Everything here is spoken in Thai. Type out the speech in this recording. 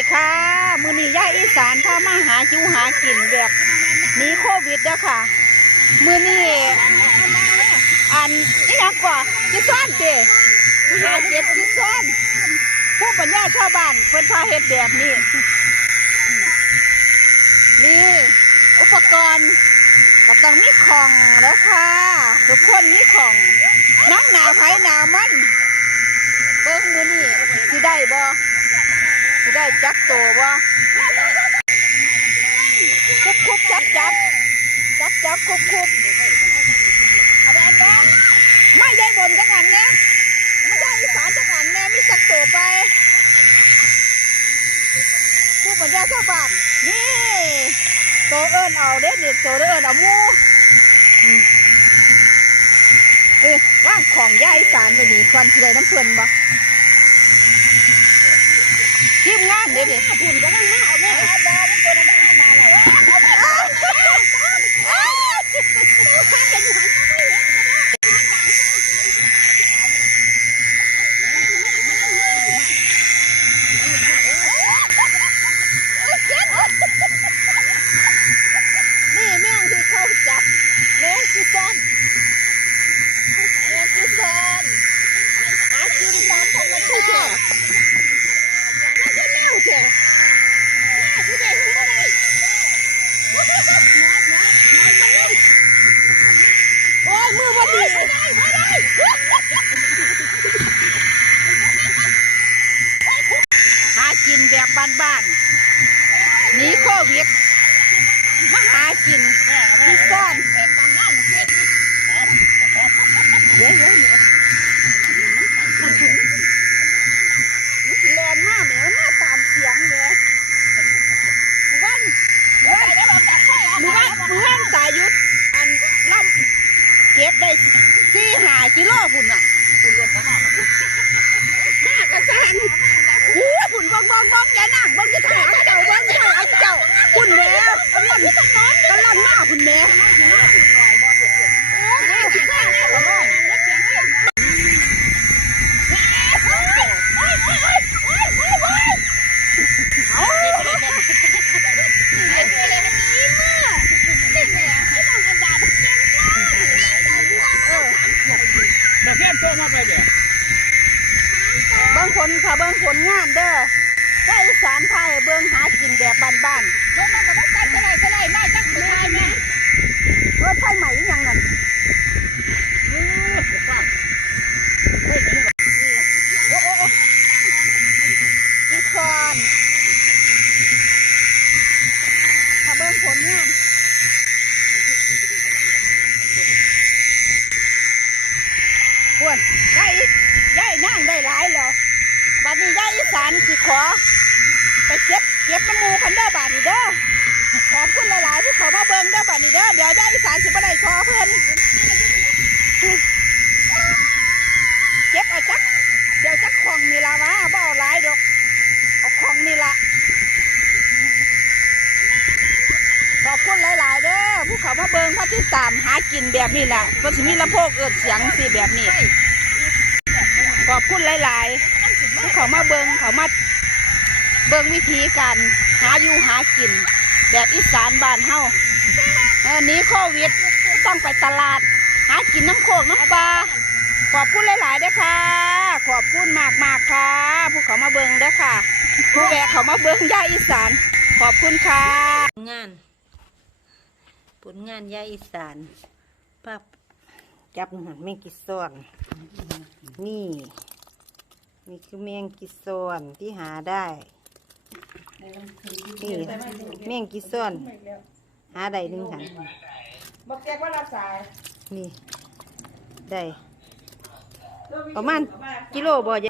ดีค่ะ มือนี้ย่าอีสานพามาหาจิวหากินแบบนี้โควิดเด้อค่ะ มือนี้อันนี่ยังกว่าจิซ้อนเจหาเจ็ดจิซ้อนผู้ปัญญาชาวบ้านเพิ่นพาเฮ็ดแบบนี้นี่อุปกรณ์ก็ต้องมีของแล้วค่ะ ทุกคนมีของนักหนาไผหนาวมันเบิ้งมือนี่สิได้บ่ สิได้จับตัวบ่คุบคุบจับจับจับจับคุบคุบไม่ยายบนจักอันเนี่ยไม่ยายอีสานจักอันเนี่ยมีสักตัวไปผู้บรรยาชาวบ้านนี่ตัวเอิญเอาเด้อนี่ตัวเอิญเอาหมูอืมเอ้ยว่างของยายอีสานไปนี่ควันสิได้น้ำเพลินบ่ ทีมงาน เด็ดเนี่ยคุณก็ต้องมาเอาแม่เอาบอลตัวนั้นมาแล้วนี่แม่งที่เขาจับแม่งที่ซ่อนแม่งที่ซ่อนหากินตามธรรมชาติ มันจะเร็วเสียผู้ใดผู้ใดโอ้ยมือวันดีหากินแบบบ้านๆหนีโควิดมา หากินที่ซ่อนเดี๋ยวเดี๋ยวเดี๋ยวแลนมาแหมมันมาตามเสียงเลยวันวันมือวันมือวันตายุดอันล่ำเก็บได้สี่หากิโลพุ่นอะพุ่นรถกระบะมากกระสันหูยพุ่นบ้องบ้องบ้องอย่านั่งบ้องจะถ่ายอันเจ้าบ้องจะถ่ายอันเจ้าพุ่นแม่กำลังกำลังหน้าพุ่นแม่เออ เดี๋ยวเพี้ยนโต๊ะมาไปเดี๋ยว เบิ้ง ผลค่ะเบิ้งผลงานเด้อได้อีสานไทยเบิ้งหากินแบบบ้านๆเดี๋ยวมันก็ต้องใส่ใส่ใส่มาจังไม่ได้ไหมเออไฟใหม่หรือยังนั่นเฮ้ยนี่โอ้โอ้โอ้อีกก่อนถ้าเบิ่งผลงานพวนได้อีกย้ายนั่งได้หลายแล้ว บัดนี้ย้าอีสานสิขอ ไปเก็บเก็บน้ำมูกันเด้อบัดนี้เด้อขอบคุณหลายๆที่เขามาเบิ่งเด้อบัดนี้เด้อเดี๋ยวย้าอีสานสิบ่ได้ขอเพิ่นเก็บเอาจักเดี๋ยวจักของนี่ละวะบ่เอาหลายดอกเอาของนี่ละขอบคุณหลาย ๆ เด้อผู้เขามาเบิงพระที่ตามหากินแบบนี้แหละเพิ่นสิมีลำโพงเอิดเสียงสิแบบนี้ ขอบคุณหลาย ๆ เขามาเบิงเขามาเบิงวิธีการหาอยู่หากิน แบบอีสานบ้านเฮาเออหนี้โควิดต้องไปตลาด หากินน้ำโคกน้ำปลาขอบคุณหลายๆเด้อค่ะ ขอบคุณมากมากค่ะ ผู้เขามาเบิงเด้อค่ะ ผู้แวะเขามาเบิงย่าอีสาน ขอบคุณค่ะ งาน ผลงานยาอีสานภาพจับหันแมงกิซ้อนนี่ นี่คือแมงกิซ้อนที่หาได้นี่แมงกิซ้อนหาได้หนึ่งหันบอกแกว่ารับสายนี่ได้ประมาณกิโลบ่ยะ